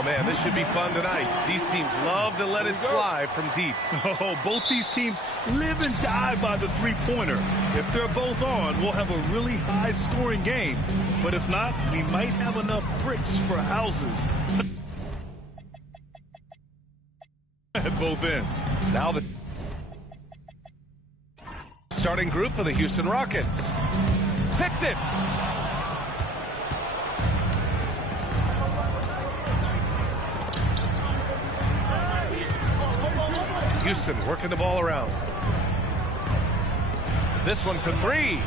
Oh, man, this should be fun tonight. These teams love to let it fly from deep. Oh, both these teams live and die by the three-pointer. If they're both on, we'll have a really high-scoring game. But if not, we might have enough bricks for houses. At both ends. Now the starting group for the Houston Rockets. Picked it. Houston working the ball around. This one for three.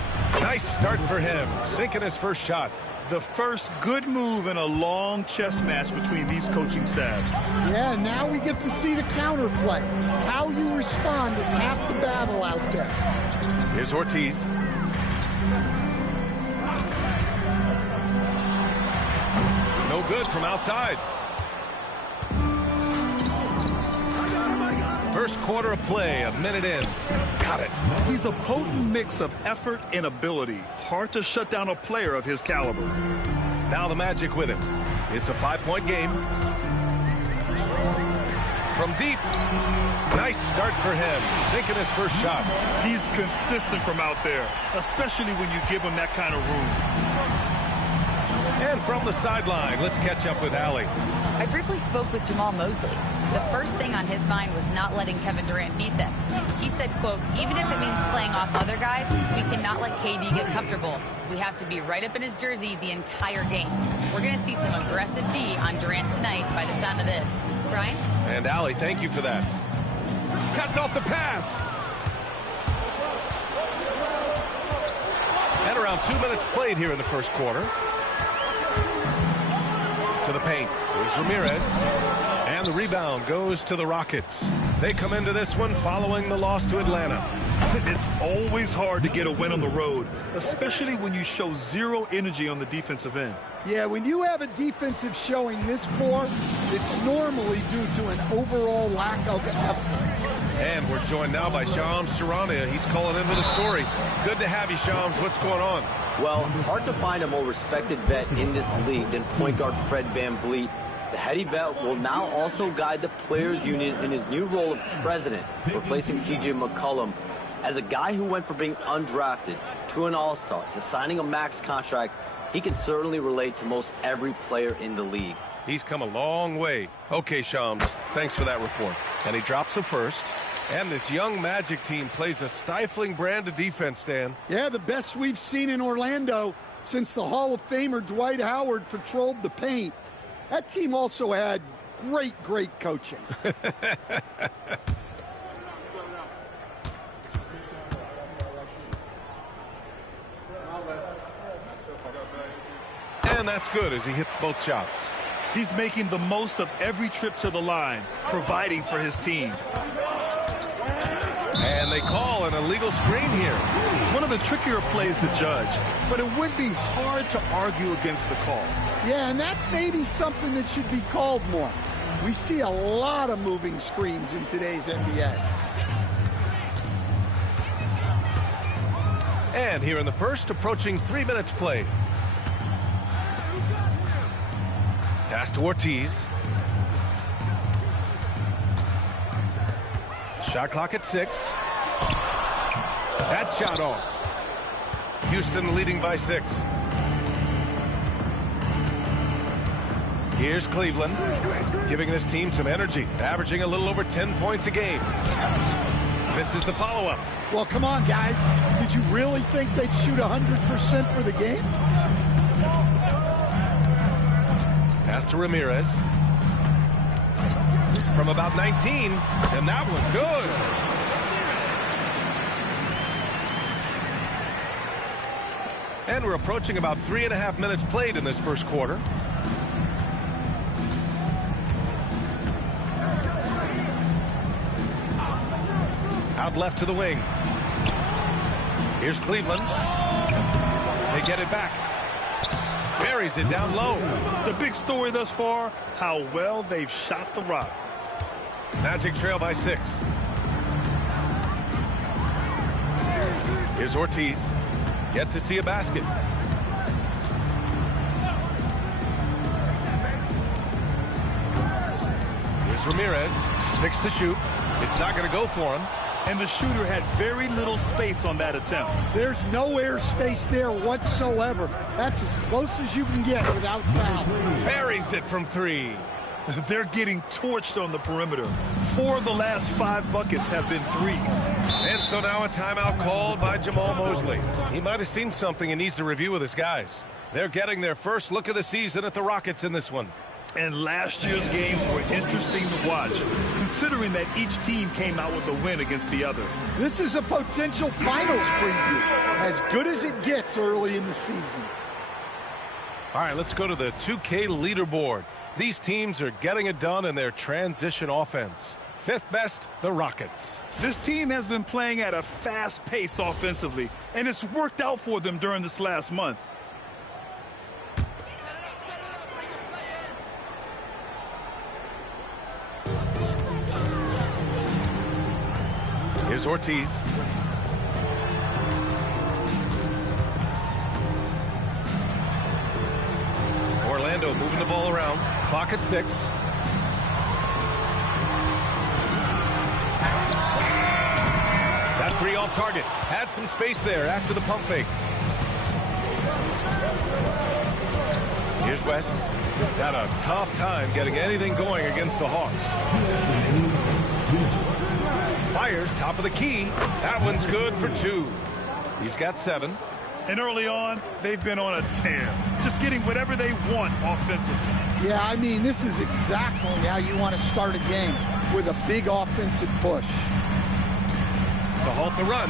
Nice start for him. Sinking his first shot. The first good move in a long chess match between these coaching staffs. Yeah, now we get to see the counterplay. How you respond is half the battle out there. Here's Ortiz. No good from outside. First quarter of play, a minute in. Got it. He's a potent mix of effort and ability. Hard to shut down a player of his caliber. Now the Magic with him. It's a 5-point game. From deep. Nice start for him. Sinking his first shot. He's consistent from out there, especially when you give him that kind of room. And from the sideline, let's catch up with Allie. I briefly spoke with Jamal Mosley. The first thing on his mind was not letting Kevin Durant beat them. He said, quote, even if it means playing off other guys, we cannot let KD get comfortable. We have to be right up in his jersey the entire game. We're going to see some aggressive D on Durant tonight by the sound of this. Brian? And Allie, thank you for that. Cuts off the pass. And around 2 minutes played here in the first quarter. To the paint. Here's Ramirez. And the rebound goes to the Rockets. They come into this one following the loss to Atlanta. It's always hard to get a win on the road, especially when you show zero energy on the defensive end. Yeah, when you have a defensive showing this poor, it's normally due to an overall lack of effort. And we're joined now by Shams Charania. He's calling into the story. Good to have you, Shams. What's going on? Well, hard to find a more respected vet in this league than point guard Fred VanVleet. The heady vet will now also guide the Players Union in his new role of president, replacing C.J. McCollum. As a guy who went from being undrafted to an all-star to signing a max contract, he can certainly relate to most every player in the league. He's come a long way. Okay, Shams, thanks for that report. And he drops the first. And this young Magic team plays a stifling brand of defense, Stan. Yeah, the best we've seen in Orlando since the Hall of Famer Dwight Howard patrolled the paint. That team also had great coaching. And that's good as he hits both shots. He's making the most of every trip to the line, providing for his team. And they call an illegal screen here. One of the trickier plays to judge, but it would be hard to argue against the call. Yeah, and that's maybe something that should be called more. We see a lot of moving screens in today's NBA. And here in the first, approaching 3 minutes played. Pass to Ortiz. Shot clock at 6. That shot off. Houston leading by 6. Here's Cleveland, giving this team some energy, averaging a little over 10 points a game. This is the follow-up. Well, come on, guys. Did you really think they'd shoot 100% for the game? Pass to Ramirez. From about 19, and that one good. And we're approaching about 3.5 minutes played in this first quarter. Out left to the wing. Here's Cleveland. They get it back. Buries it down low. The big story thus far, how well they've shot the rock. Magic trail by 6. Here's Ortiz. Yet to see a basket. Here's Ramirez. 6 to shoot. It's not going to go for him. And the shooter had very little space on that attempt. There's no air space there whatsoever. That's as close as you can get without foul. Buries it from 3. They're getting torched on the perimeter. 4 of the last 5 buckets have been threes. And so now a timeout called by Jamahl Mosley. He might have seen something and needs to review with his guys. They're getting their first look of the season at the Rockets in this one. And last year's games were interesting to watch, considering that each team came out with a win against the other. This is a potential finals preview, as good as it gets early in the season. All right, let's go to the 2K leaderboard. These teams are getting it done in their transition offense. 5th best, the Rockets. This team has been playing at a fast pace offensively, and it's worked out for them during this last month. Here's Ortiz. Orlando moving the ball around. Clock at 6. That 3 off target. Had some space there after the pump fake. Here's West. Had a tough time getting anything going against the Hawks. Fires top of the key. That one's good for 2. He's got 7. And early on, they've been on a tear, just getting whatever they want offensively. Yeah, I mean, this is exactly how you want to start a game, with a big offensive push. To halt the run.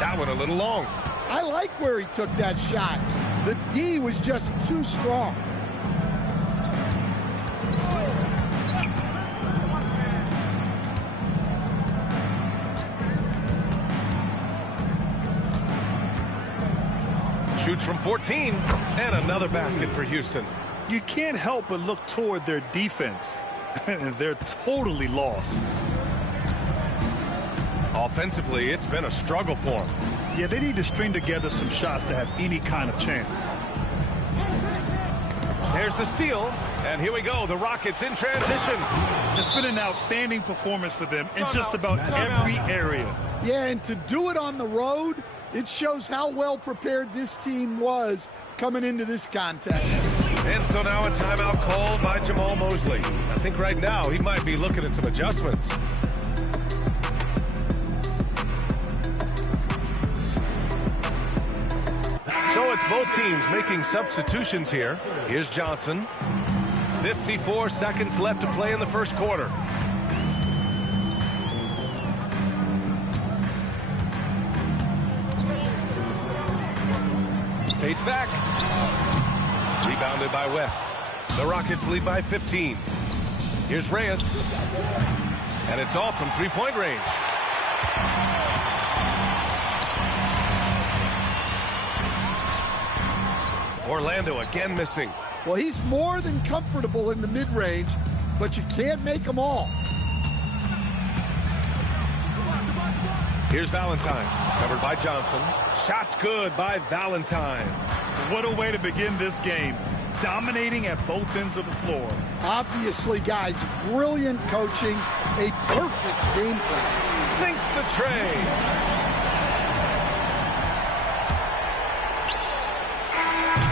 That one a little long. I like where he took that shot. The D was just too strong. Shoots from 14, and another basket for Houston. You can't help but look toward their defense. They're totally lost. Offensively, it's been a struggle for them. Yeah, they need to string together some shots to have any kind of chance. There's the steal, and here we go. The Rockets in transition. It's been an outstanding performance for them in just about every area. Yeah, and to do it on the road, it shows how well prepared this team was coming into this contest. And so now a timeout called by Jamahl Mosley. I think right now he might be looking at some adjustments. So it's both teams making substitutions here. Here's Johnson. 54 seconds left to play in the first quarter. Fades back. Rebounded by West. The Rockets lead by 15. Here's Reyes. And it's off from three-point range. Orlando again missing. Well, he's more than comfortable in the mid-range, but you can't make them all. Here's Valentine, covered by Johnson. Shots good by Valentine. What a way to begin this game. Dominating at both ends of the floor. Obviously, guys, brilliant coaching, a perfect game plan. Sinks the tray.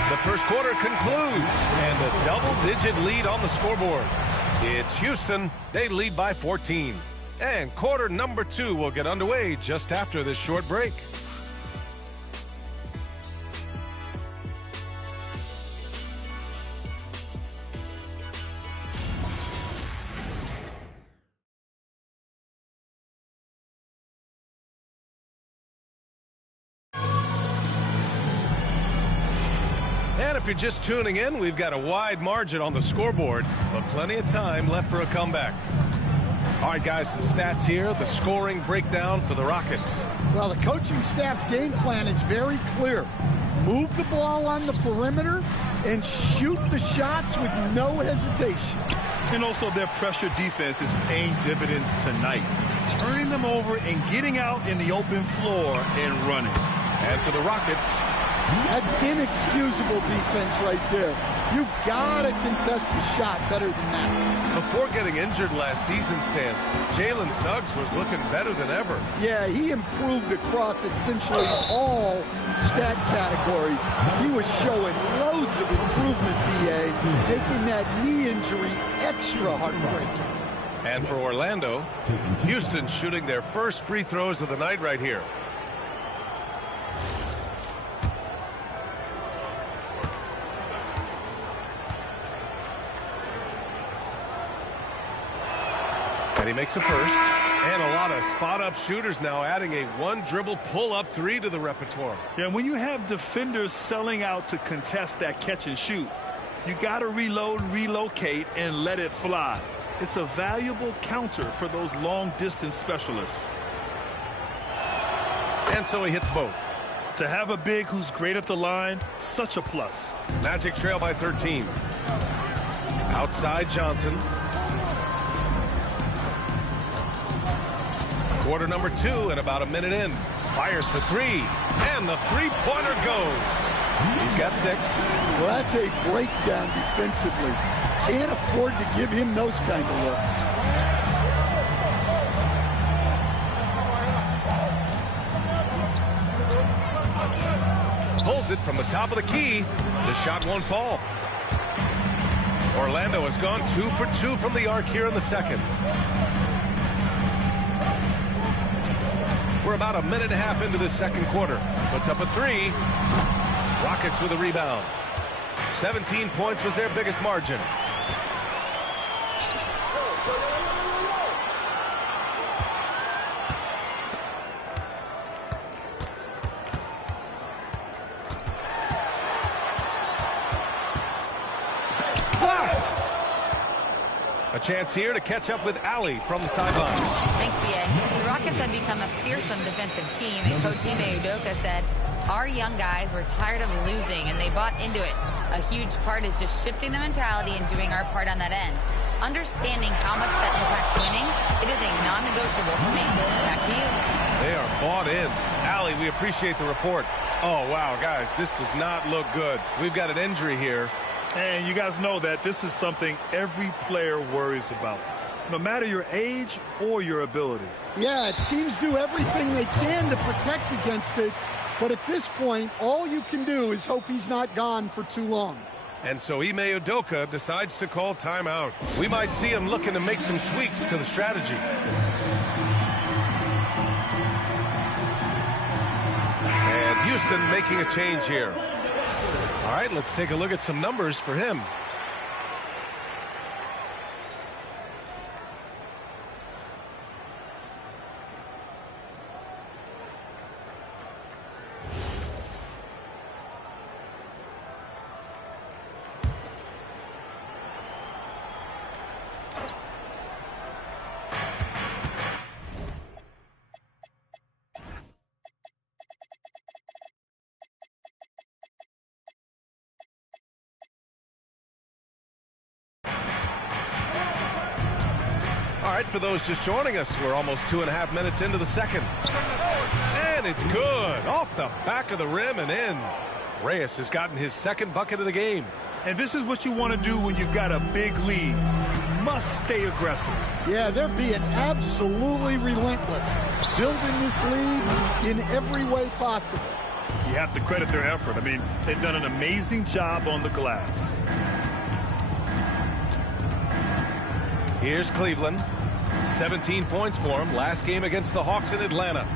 The first quarter concludes, and a double-digit lead on the scoreboard. It's Houston. They lead by 14. And quarter number 2 will get underway just after this short break. And if you're just tuning in, we've got a wide margin on the scoreboard, but plenty of time left for a comeback. All right, guys, some stats here. The scoring breakdown for the Rockets. Well, the coaching staff's game plan is very clear. Move the ball on the perimeter and shoot the shots with no hesitation. And also their pressure defense is paying dividends tonight. Turning them over and getting out in the open floor and running. And for the Rockets, that's inexcusable defense right there. You gotta contest the shot better than that. Before getting injured last season, Stan, Jalen Suggs was looking better than ever. Yeah, he improved across essentially all stat categories. He was showing loads of improvement, BA, making that knee injury extra heartbreaking. And for Orlando, Houston shooting their first free throws of the night right here. And he makes a first. And a lot of spot-up shooters now adding a one-dribble pull-up three to the repertoire. Yeah, when you have defenders selling out to contest that catch and shoot, you got to reload, relocate, and let it fly. It's a valuable counter for those long-distance specialists. And so he hits both. To have a big who's great at the line, such a plus. Magic trail by 13. Outside Johnson. Quarter number 2 and about a minute in. Fires for 3. And the three-pointer goes. He's got 6. Well, that's a breakdown defensively. Can't afford to give him those kind of looks. Pulls it from the top of the key. The shot won't fall. Orlando has gone 2 for 2 from the arc here in the second. We're about a minute and a half into this second quarter. Puts up a 3. Rockets with a rebound. 17 points was their biggest margin. A chance here to catch up with Allie from the sideline. Thanks, B.A. The Rockets have become a fearsome defensive team, and Coach Ime Udoka said, our young guys were tired of losing, and they bought into it. A huge part is just shifting the mentality and doing our part on that end. Understanding how much that impacts winning, it is a non-negotiable for me. Back to you. They are bought in. Allie, we appreciate the report. Oh, wow, guys, this does not look good. We've got an injury here. And you guys know that this is something every player worries about, no matter your age or your ability. Yeah, teams do everything they can to protect against it, but at this point, all you can do is hope he's not gone for too long. And so Ime Udoka decides to call timeout. We might see him looking to make some tweaks to the strategy. And Houston making a change here. All right, let's take a look at some numbers for him. All right, for those just joining us, we're almost 2.5 minutes into the second. And it's good. Off the back of the rim and in. Reyes has gotten his second bucket of the game. And this is what you want to do when you've got a big lead. You must stay aggressive. Yeah, they're being absolutely relentless, building this lead in every way possible. You have to credit their effort. I mean, they've done an amazing job on the glass. Here's Cleveland. 17 points for him. Last game against the Hawks in Atlanta.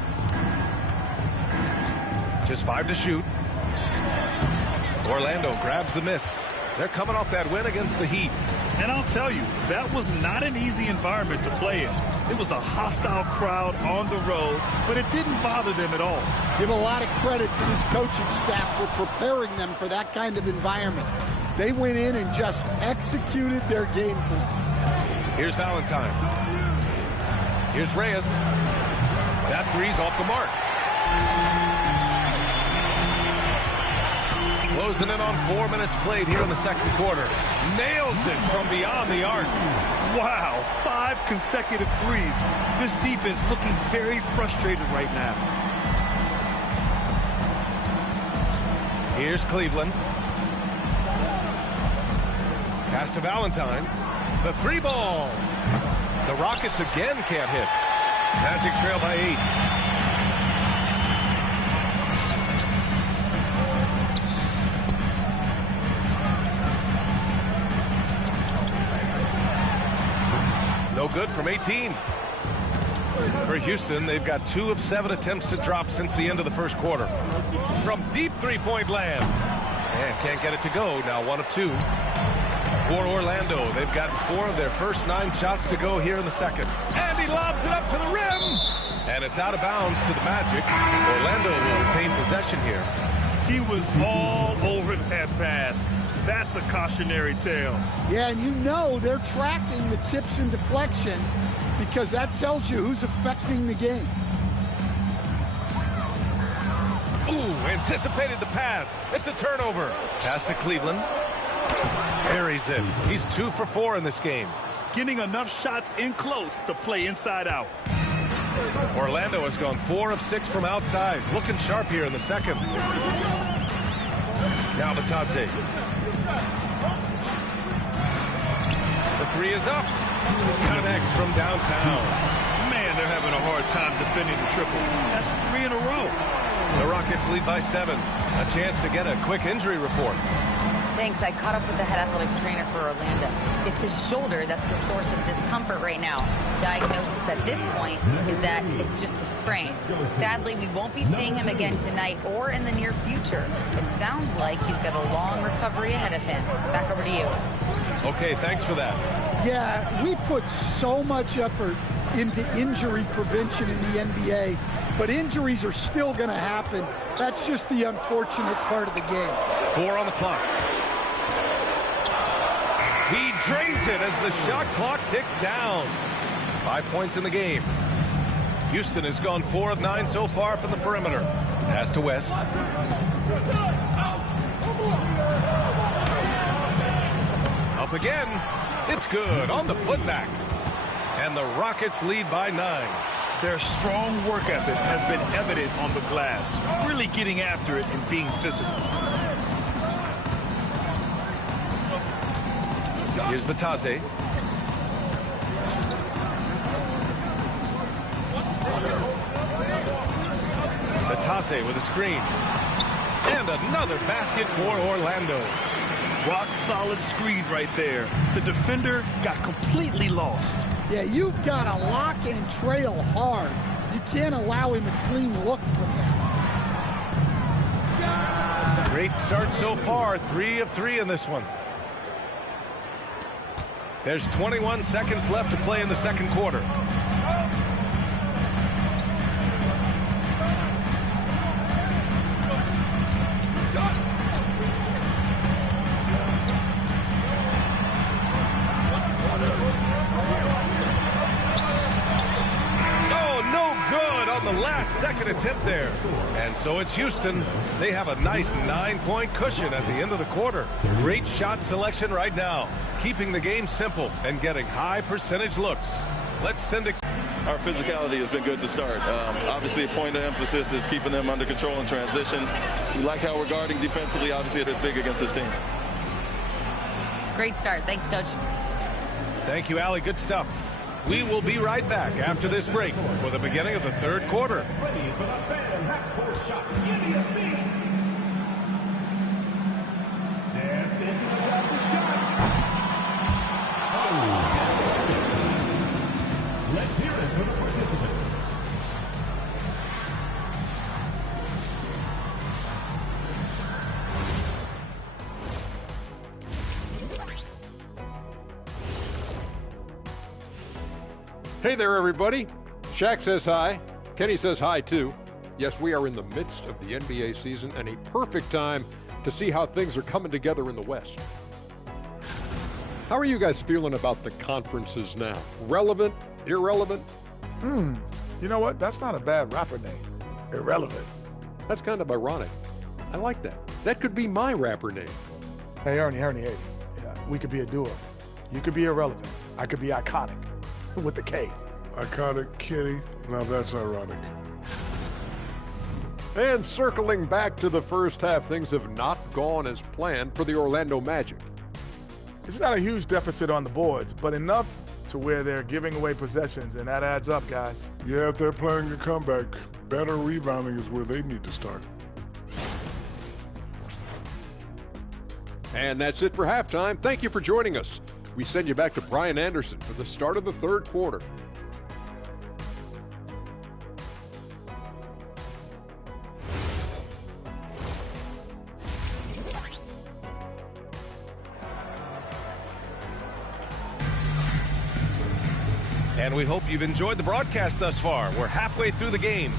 Just 5 to shoot. Orlando grabs the miss. They're coming off that win against the Heat. And I'll tell you, that was not an easy environment to play in. It was a hostile crowd on the road, but it didn't bother them at all. Give a lot of credit to this coaching staff for preparing them for that kind of environment. They went in and just executed their game plan. Here's Valentine. Here's Reyes. That three's off the mark. Closing in on 4 minutes played here in the second quarter. Nails it from beyond the arc. Wow, 5 consecutive threes. This defense looking very frustrated right now. Here's Cleveland. Pass to Valentine. The 3-ball. The Rockets again can't hit. Magic trail by 8. No good from 18. For Houston, they've got 2 of 7 attempts to drop since the end of the first quarter. From deep three-point land. And can't get it to go. Now 1 of 2. For Orlando, they've gotten 4 of their first 9 shots to go here in the second. And he lobs it up to the rim. And it's out of bounds to the Magic. Orlando will retain possession here. He was all over that pass. That's a cautionary tale. Yeah, and you know they're tracking the tips and deflections because that tells you who's affecting the game. Ooh, anticipated the pass. It's a turnover. Pass to Cleveland. Buries it. He's 2 for 4 in this game. Getting enough shots in close to play inside out. Orlando has gone 4 of 6 from outside. Looking sharp here in the second. Now Batadze. The 3 is up. Connects from downtown. Man, they're having a hard time defending the triple. That's 3 in a row. The Rockets lead by 7. A chance to get a quick injury report. Thanks. I caught up with the head athletic trainer for Orlando. It's his shoulder that's the source of discomfort right now. Diagnosis at this point is that it's just a sprain. Sadly, we won't be seeing him again tonight or in the near future. It sounds like he's got a long recovery ahead of him. Back over to you. Okay, thanks for that. Yeah, we put so much effort into injury prevention in the NBA, but injuries are still going to happen. That's just the unfortunate part of the game. 4 on the clock. He drains it as the shot clock ticks down. 5 points in the game. Houston has gone 4 of 9 so far from the perimeter. Pass to West. Up again. It's good on the putback. And the Rockets lead by 9. Their strong work ethic has been evident on the glass. Really getting after it and being physical. Here's Batadze. Batadze with a screen. And another basket for Orlando. Rock solid screen right there. The defender got completely lost. Yeah, you've got to lock and trail hard. You can't allow him a clean look from that. Great start so far. 3 of 3 in this one. There's 21 seconds left to play in the second quarter. The last second attempt there. And so it's Houston. They have a nice 9-point cushion at the end of the quarter. Great shot selection right now, keeping the game simple and getting high percentage looks. Let's send it. Our physicality has been good to start. Obviously, a point of emphasis is keeping them under control in transition. We like how we're guarding defensively. Obviously, it is big against this team. Great start. Thanks, Coach. Thank you, Allie. Good stuff. We will be right back after this break for the beginning of the third quarter. Let's hear it for the participant. Hey there, everybody. Shaq says hi. Kenny says hi, too. Yes, we are in the midst of the NBA season and a perfect time to see how things are coming together in the West. How are you guys feeling about the conferences now? Relevant? Irrelevant? You know what? That's not a bad rapper name. Irrelevant. That's kind of ironic. I like that. That could be my rapper name. Hey, Ernie, yeah, we could be a duo. You could be irrelevant. I could be iconic. With the K. Iconic Kenny. Now that's ironic. And circling back to the first half, things have not gone as planned for the Orlando Magic. It's not a huge deficit on the boards, but enough to where they're giving away possessions, and that adds up, guys. Yeah, if they're playing a comeback, better rebounding is where they need to start. And that's it for halftime. Thank you for joining us. We send you back to Brian Anderson for the start of the third quarter. And we hope you've enjoyed the broadcast thus far. We're halfway through the game.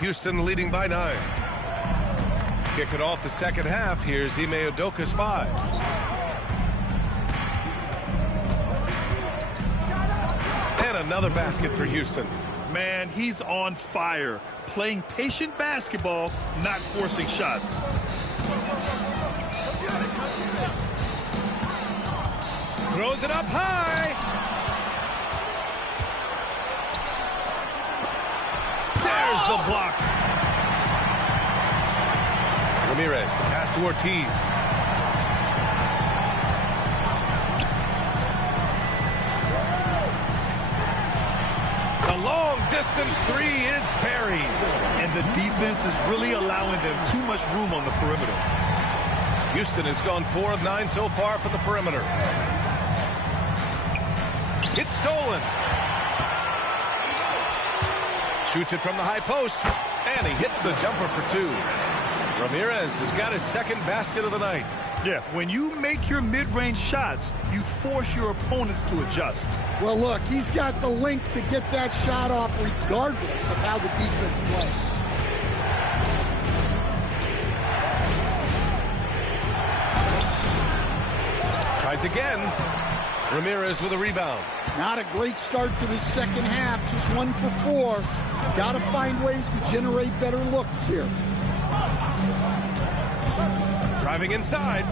Houston leading by 9. Kick it off the second half. Here's Ime Udoka's 5. And another basket for Houston. Man, he's on fire. Playing patient basketball, not forcing shots. Throws it up high. There's the block. Ramirez, the pass to Ortiz. The long-distance 3 is buried. And the defense is really allowing them too much room on the perimeter. Houston has gone 4 of 9 so far for the perimeter. It's stolen. Shoots it from the high post. And he hits the jumper for 2. Ramirez has got his second basket of the night. Yeah, when you make your mid-range shots, you force your opponents to adjust. Well, look, he's got the length to get that shot off regardless of how the defense plays. Tries again. Ramirez with a rebound. Not a great start to the second half, just 1 for 4. Got to find ways to generate better looks here. Driving inside.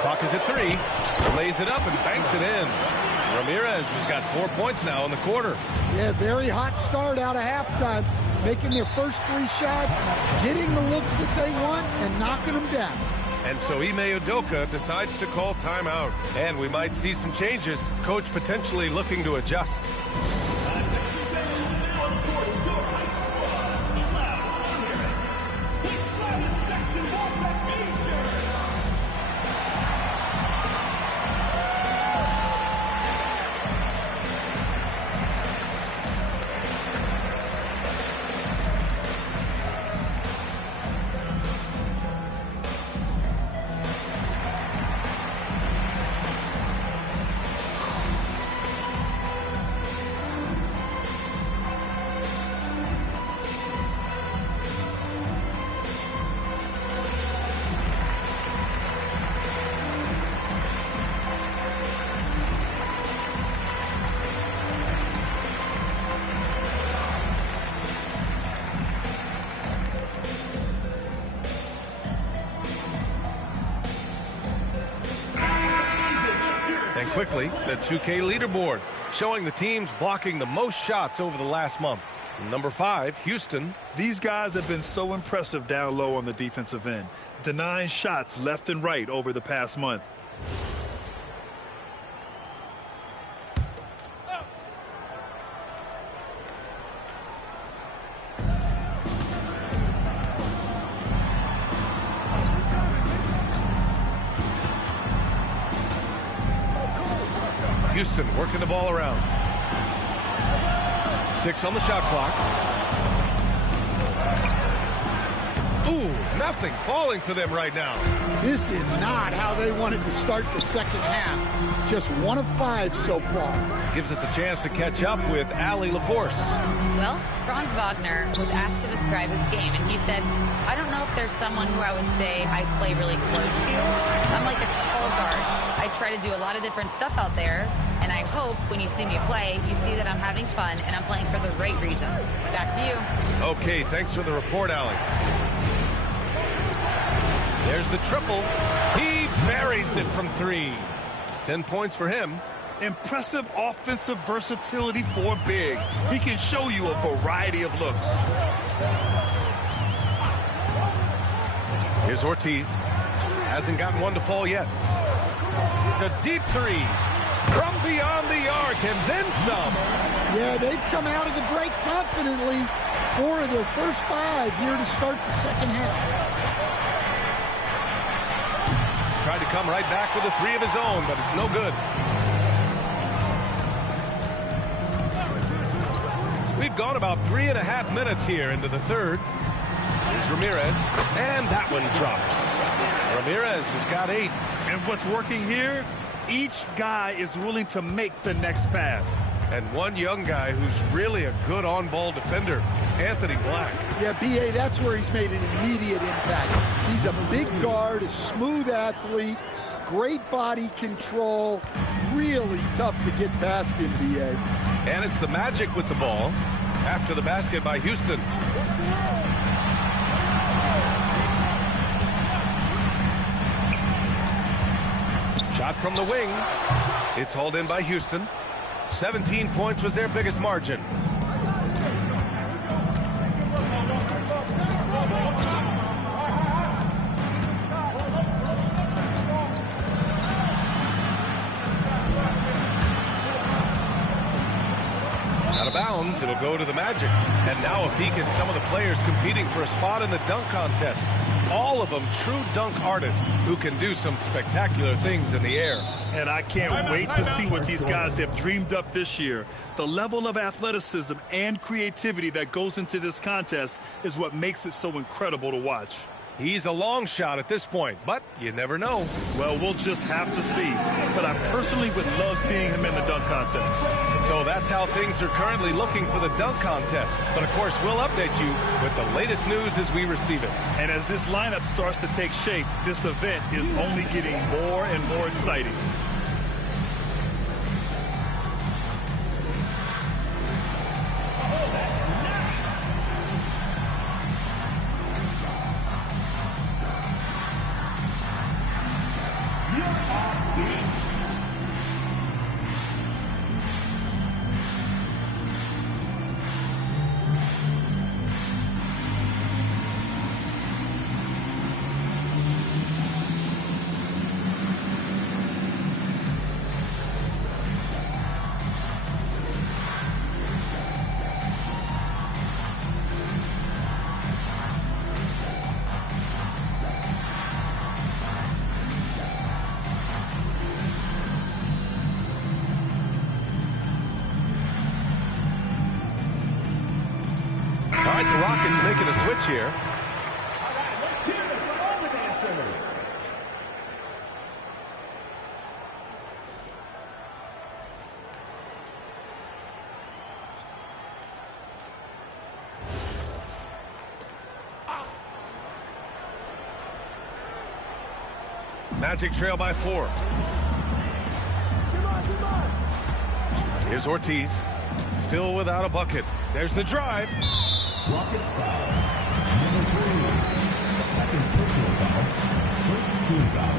Clock is at 3. Lays it up and banks it in. Ramirez has got 4 points now in the quarter. Yeah, very hot start out of halftime. Making their first 3 shots, getting the looks that they want, and knocking them down. And so Ime Udoka decides to call timeout. And we might see some changes. Coach potentially looking to adjust. And quickly, the 2K leaderboard, showing the teams blocking the most shots over the last month. Number 5, Houston. These guys have been so impressive down low on the defensive end, denying shots left and right over the past month. Houston working the ball around. 6 on the shot clock. Ooh, nothing falling for them right now. This is not how they wanted to start the second half. Just 1 of 5 so far. Gives us a chance to catch up with Allie LaForce. Well, Franz Wagner was asked to describe his game, and he said, I don't know if there's someone who I would say I play really close to. I'm like a tall guard. I try to do a lot of different stuff out there, and I hope when you see me play, you see that I'm having fun and I'm playing for the right reasons. Back to you. Okay, thanks for the report, Allie. There's the triple. He buries it from 3. 10 points for him. Impressive offensive versatility for big. He can show you a variety of looks. Here's Ortiz. Hasn't gotten one to fall yet. The deep 3 from beyond the arc and then some. Yeah, they've come out of the break confidently. 4 of their first 5 here to start the second half. Tried to come right back with a 3 of his own, but it's no good. We've gone about 3.5 minutes here into the third. Here's Ramirez, and that one drops. Ramirez has got 8. And what's working here, each guy is willing to make the next pass. And one young guy who's really a good on-ball defender, Anthony Black. Yeah, B.A., that's where he's made an immediate impact. He's a big guard, a smooth athlete, great body control, really tough to get past him, B.A. And it's the Magic with the ball after the basket by Houston. Shot from the wing. It's hauled in by Houston. 17 points was their biggest margin. Out of bounds, it'll go to the Magic. And now a peek at some of the players competing for a spot in the dunk contest. All of them true dunk artists who can do some spectacular things in the air. And I can't wait to see what these guys have dreamed up this year. The level of athleticism and creativity that goes into this contest is what makes it so incredible to watch. He's a long shot at this point, but you never know. Well, we'll just have to see. But I personally would love seeing him in the dunk contest. So that's how things are currently looking for the dunk contest. But of course, we'll update you with the latest news as we receive it. And as this lineup starts to take shape, this event is only getting more and more exciting. All right, the Rockets making a switch here. Magic trail by 4. Here's Ortiz. Still without a bucket. There's the drive. Rockets foul. Number 3. Second personal foul. First team foul.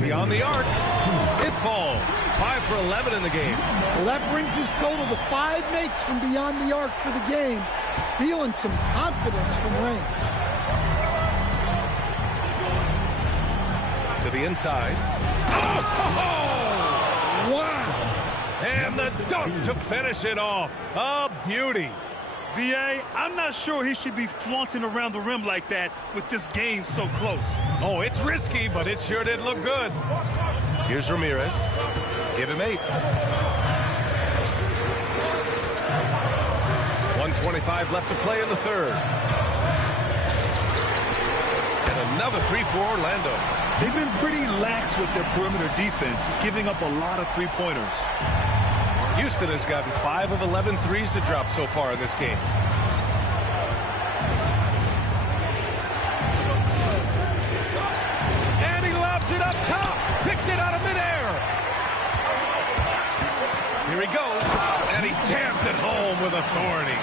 Beyond the arc, it falls. 5 for 11 in the game. Well, that brings his total to 5 makes from beyond the arc for the game. Feeling some confidence from Rain. To the inside. Oh! Wow! And the dunk to finish it off. A beauty. B.A., I'm not sure he should be flaunting around the rim like that with this game so close. Oh, it's risky, but it sure did look good. Here's Ramirez. Give him 8. 1:25 left to play in the third. And another three for Orlando. They've been pretty lax with their perimeter defense, giving up a lot of three-pointers. Houston has gotten 5 of 11 threes to drop so far in this game. And he lobs it up top. Picked it out of midair. Here he goes. And he jams it home with authority.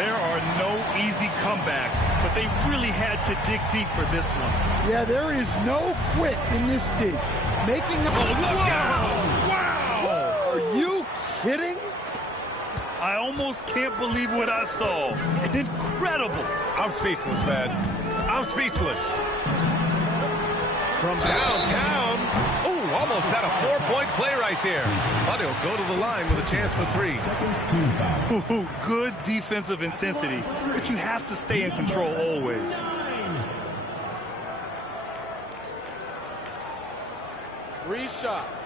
There are no easy comebacks, but they really had to dig deep for this one. Yeah, there is no quit in this team. Making a look out! Wow! Are you kidding? I almost can't believe what I saw. Incredible. I'm speechless, man. I'm speechless. From downtown. Ooh, almost had a 4-point play right there. But he'll go to the line with a chance for 3. Ooh, good defensive intensity, but you have to stay in control always. Three shots.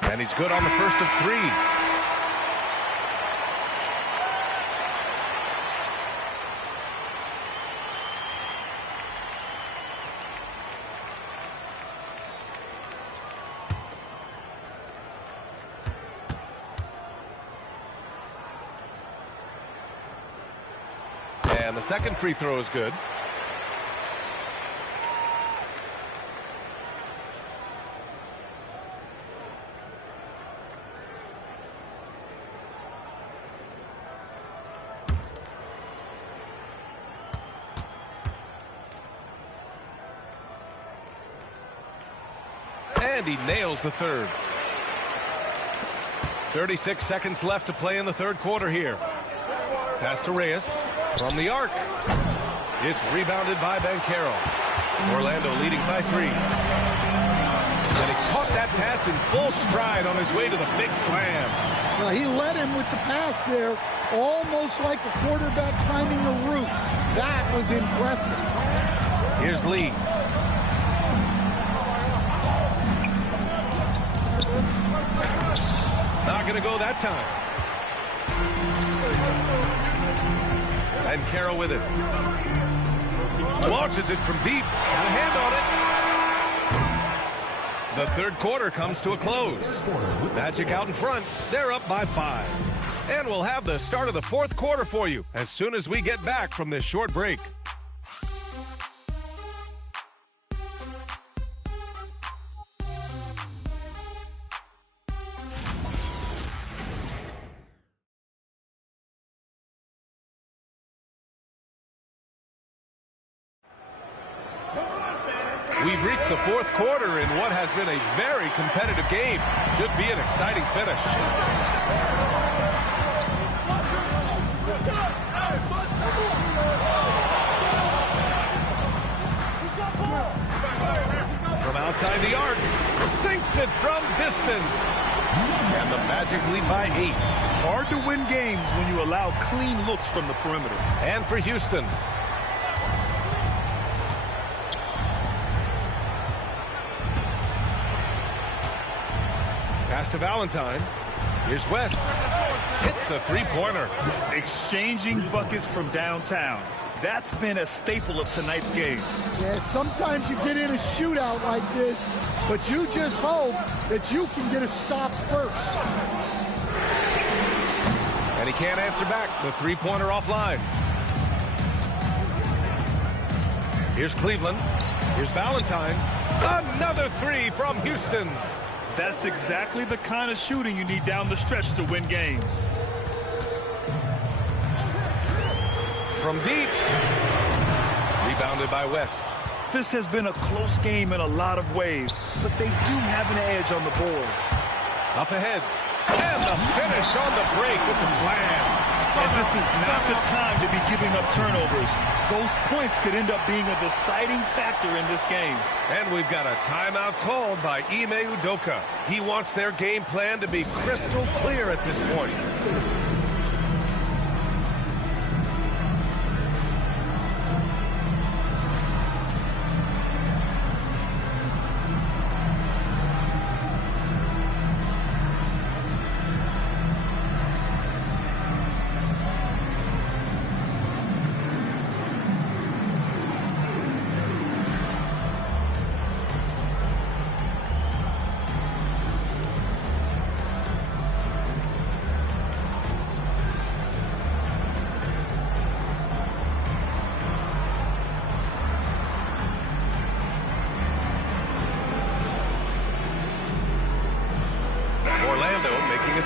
And he's good on the first of 3. And the second free throw is good. And he nails the third. 36 seconds left to play in the third quarter here. Pass to Reyes from the arc. It's rebounded by Banchero. Orlando leading by 3. And he caught that pass in full stride on his way to the big slam. Well, he led him with the pass there, almost like a quarterback timing a route. That was impressive. Here's Lee. Not going to go that time. And Carroll with it. Launches it from deep. Got a hand on it. The third quarter comes to a close. Magic out in front. They're up by 5. And we'll have the start of the fourth quarter for you as soon as we get back from this short break. We've reached the fourth quarter in what has been a very competitive game. Should be an exciting finish. From outside the arc, sinks it from distance. And the Magic lead by 8. Hard to win games when you allow clean looks from the perimeter. And for Houston. Pass to Valentine. Here's West. Hits a three-pointer. Exchanging buckets from downtown. That's been a staple of tonight's game. Yeah, sometimes you get in a shootout like this, but you just hope that you can get a stop first. And he can't answer back. The three-pointer offline. Here's Cleveland. Here's Valentine. Another 3 from Houston. That's exactly the kind of shooting you need down the stretch to win games. From deep. Rebounded by West. This has been a close game in a lot of ways, but they do have an edge on the boards. Up ahead. And the finish on the break with the slam. And this is not the time to be giving up turnovers. Those points could end up being a deciding factor in this game. And we've got a timeout called by Ime Udoka. He wants their game plan to be crystal clear at this point.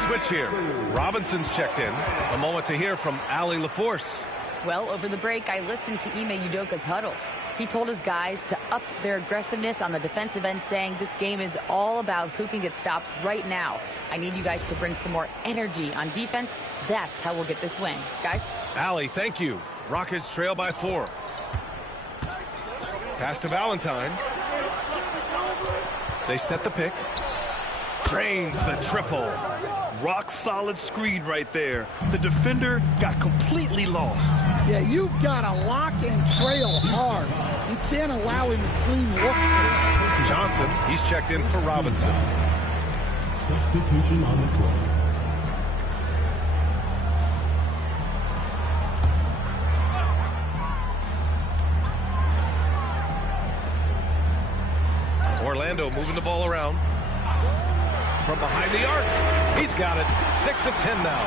switch here. Robinson's checked in. A moment to hear from Allie LaForce. Well, over the break, I listened to Ime Udoka's huddle. He told his guys to up their aggressiveness on the defensive end, saying this game is all about who can get stops right now. I need you guys to bring some more energy on defense. That's how we'll get this win. Guys? Allie, thank you. Rockets trail by 4. Pass to Valentine. They set the pick. Drains the triple. Rock solid screen right there. The defender got completely lost. Yeah, you've got to lock and trail hard. You can't allow him to clean look. Johnson, he's checked in for Robinson. Substitution on the court. Orlando moving the ball around. From behind the arc. He's got it. 6 of 10 now.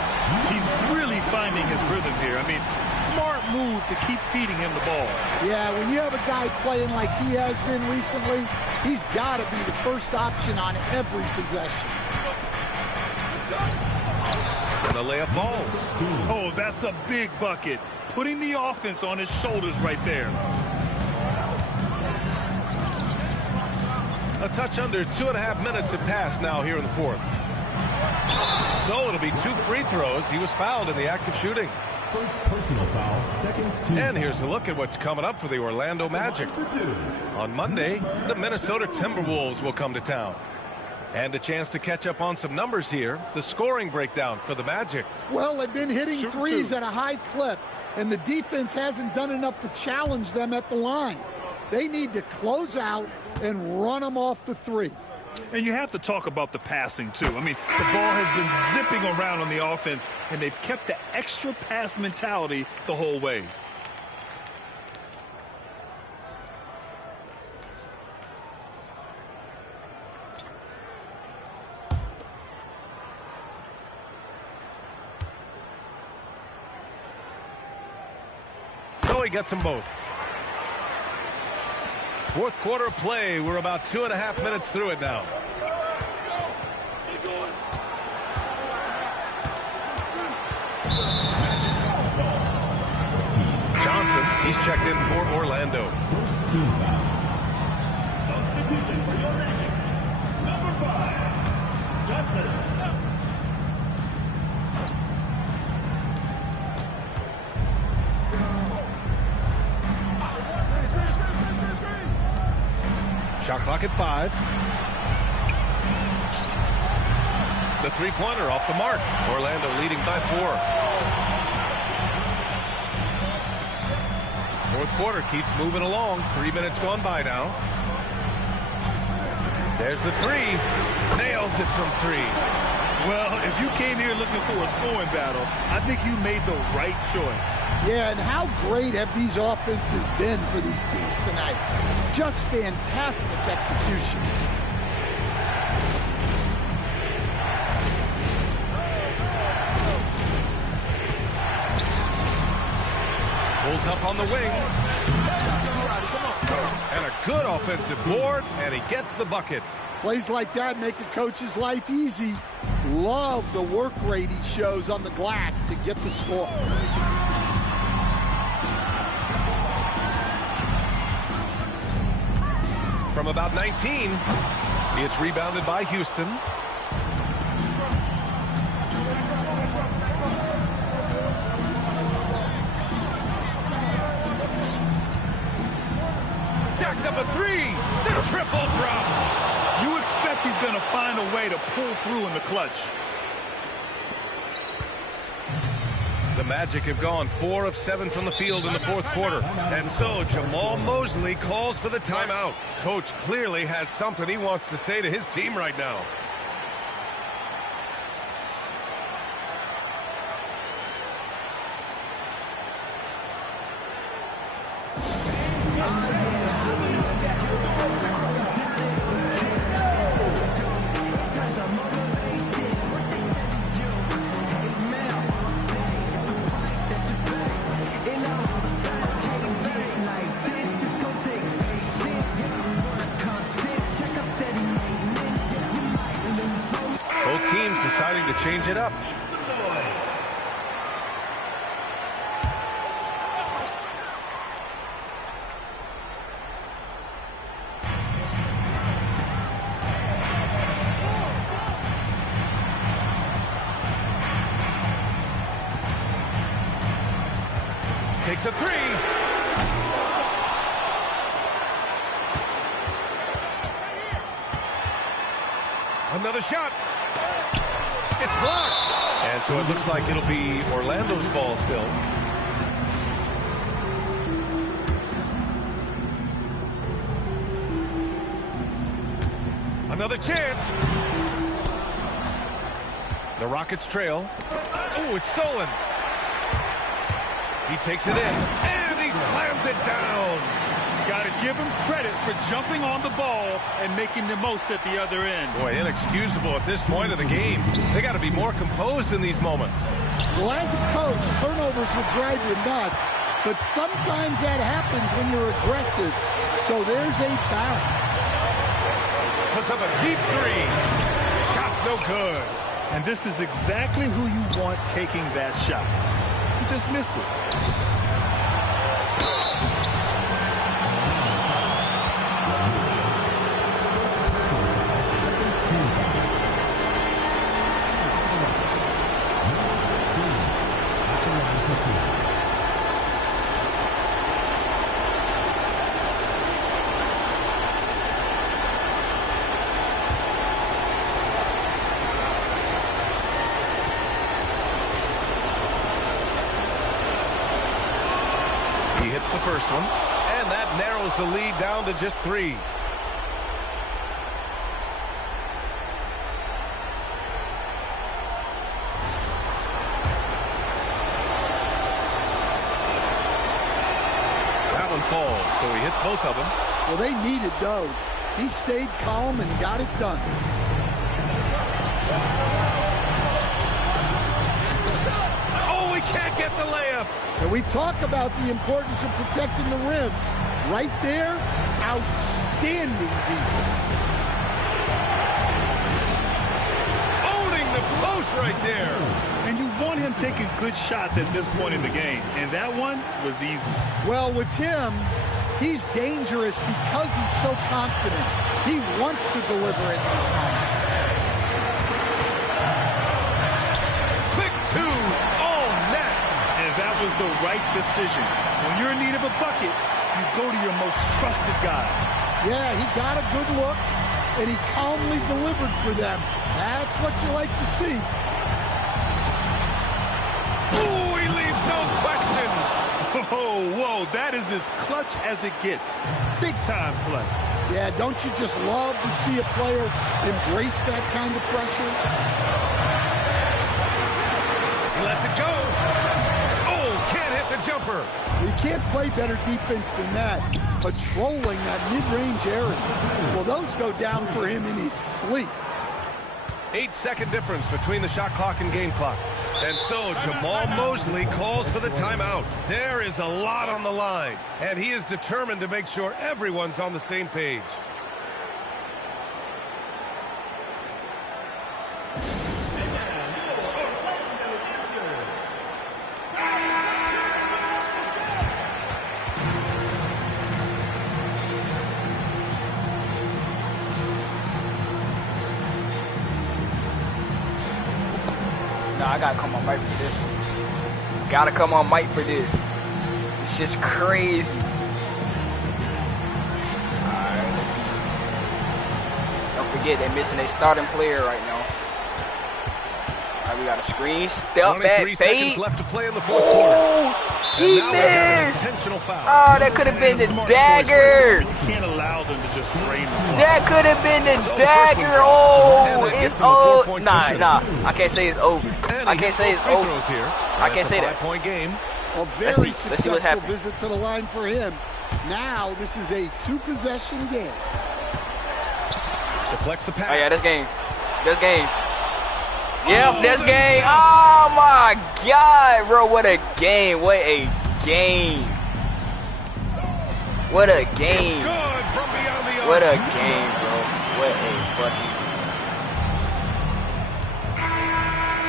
He's really finding his rhythm here. I mean, smart move to keep feeding him the ball. Yeah, when you have a guy playing like he has been recently, he's got to be the first option on every possession. And the layup falls. Oh, that's a big bucket. Putting the offense on his shoulders right there. A touch under 2.5 minutes have passed now here in the 4th. So it'll be 2 free throws. He was fouled in the act of shooting. First personal foul, second team. And here's a look at what's coming up for the Orlando Magic. On Monday, the Minnesota Timberwolves will come to town. And a chance to catch up on some numbers here. The scoring breakdown for the Magic. Well, they've been hitting threes at a high clip, and the defense hasn't done enough to challenge them at the line. They need to close out and run them off the 3. And you have to talk about the passing, too. I mean, the ball has been zipping around on the offense, and they've kept the extra pass mentality the whole way. So he gets them both. 4th quarter play. We're about 2.5 minutes through it now. Johnson, he's checked in for Orlando. First team foul. Substitution for your Magic. Number 5, Johnson. Shot clock at 5. The three-pointer off the mark. Orlando leading by 4. 4th quarter keeps moving along. 3 minutes gone by now. There's the 3. Nails it from 3. Well, if you came here looking for a scoring battle, I think you made the right choice. Yeah, and how great have these offenses been for these teams tonight? Just fantastic execution. Pulls up on the wing. And a good offensive board, and he gets the bucket. Plays like that make a coach's life easy. Love the work rate he shows on the glass to get the score. From about 19, it's rebounded by Houston. Jacks up a 3. The triple drops. You expect he's going to find a way to pull through in the clutch. The Magic have gone 4 of 7 from the field in the 4th quarter. And so Jamal Mosley calls for the timeout. Coach clearly has something he wants to say to his team right now. Change change it up. Takes a three. Another shot. It's blocked. And so it looks like it'll be Orlando's ball still. Another chance. The Rockets trail. Oh, it's stolen. He takes it in, and he slams it down. Got to give him credit for jumping on the ball and making the most at the other end. Boy, inexcusable at this point of the game. They got to be more composed in these moments. Well, as a coach, turnovers will drive you nuts, but sometimes that happens when you're aggressive. So there's a balance. Puts up a deep three. Shot's no good. And this is exactly who you want taking that shot. He just missed it. The first one, and that narrows the lead down to just 3. That one falls, so he hits both of them. Well, they needed those. He stayed calm and got it done. Oh, we can't get the layup. And we talk about the importance of protecting the rim. Right there, outstanding defense. Owning the post right there. And you want him taking good shots at this point in the game. And that one was easy. Well, with him, he's dangerous because he's so confident. He wants to deliver in these moments. Quick two. That was the right decision. When you're in need of a bucket, you go to your most trusted guys. Yeah, he got a good look, and he calmly delivered for them. That's what you like to see. Ooh, he leaves no question. Oh, whoa, that is as clutch as it gets. Big time play. Yeah, don't you just love to see a player embrace that kind of pressure? He lets it go. Jumper. You can't play better defense than that. Patrolling that mid-range area. Well, those go down for him in his sleep. 8-second difference between the shot clock and game clock. And so Jamal Mosley calls for the timeout. There is a lot on the line, and he is determined to make sure everyone's on the same page. I gotta come on Mike for this one. Gotta come on Mike for this. It's just crazy. Alright, let's see. Don't forget they're missing a starting player right now. Alright, we got a screen. Step back, 23 seconds fade. left to play in the fourth quarter. He missed! Intentional foul. Oh, that could have been the dagger! You can't allow them to just drain the ball. That could have been the dagger! Oh, it's over. Nah, I can't say it's over. I can't say it's over. I can't say that. 5-point game. A very let's see what's successful happening. visit to the line for him. Now this is a 2-possession game. Deflects the pass. Oh yeah, this game. This game. Yep, this game. Oh my God, bro. What a game. What a game. What a game. What a game, bro. What a fucking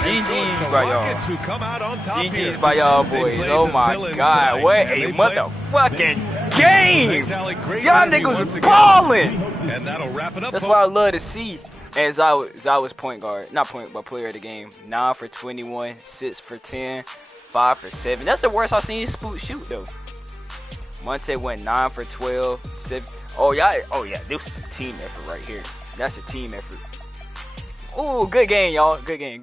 GG's by y'all. Rockets who come out on top here. GG's by y'all They boys. played Oh the my villains God. tonight, What and a they played- motherfucking game. Thanks, Allie. Great Y'all energy niggas once was again. balling. And that'll wrap it up. That's folks. what I love to see. And Zai was point guard. Not point, but player of the game. 9 for 21, 6 for 10, 5 for 7. That's the worst I've seen you shoot, though. Monte went 9 for 12, 7. Oh, yeah, this is a team effort right here. That's a team effort. Ooh, good game, y'all. Good game.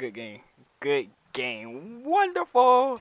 Good game. Wonderful.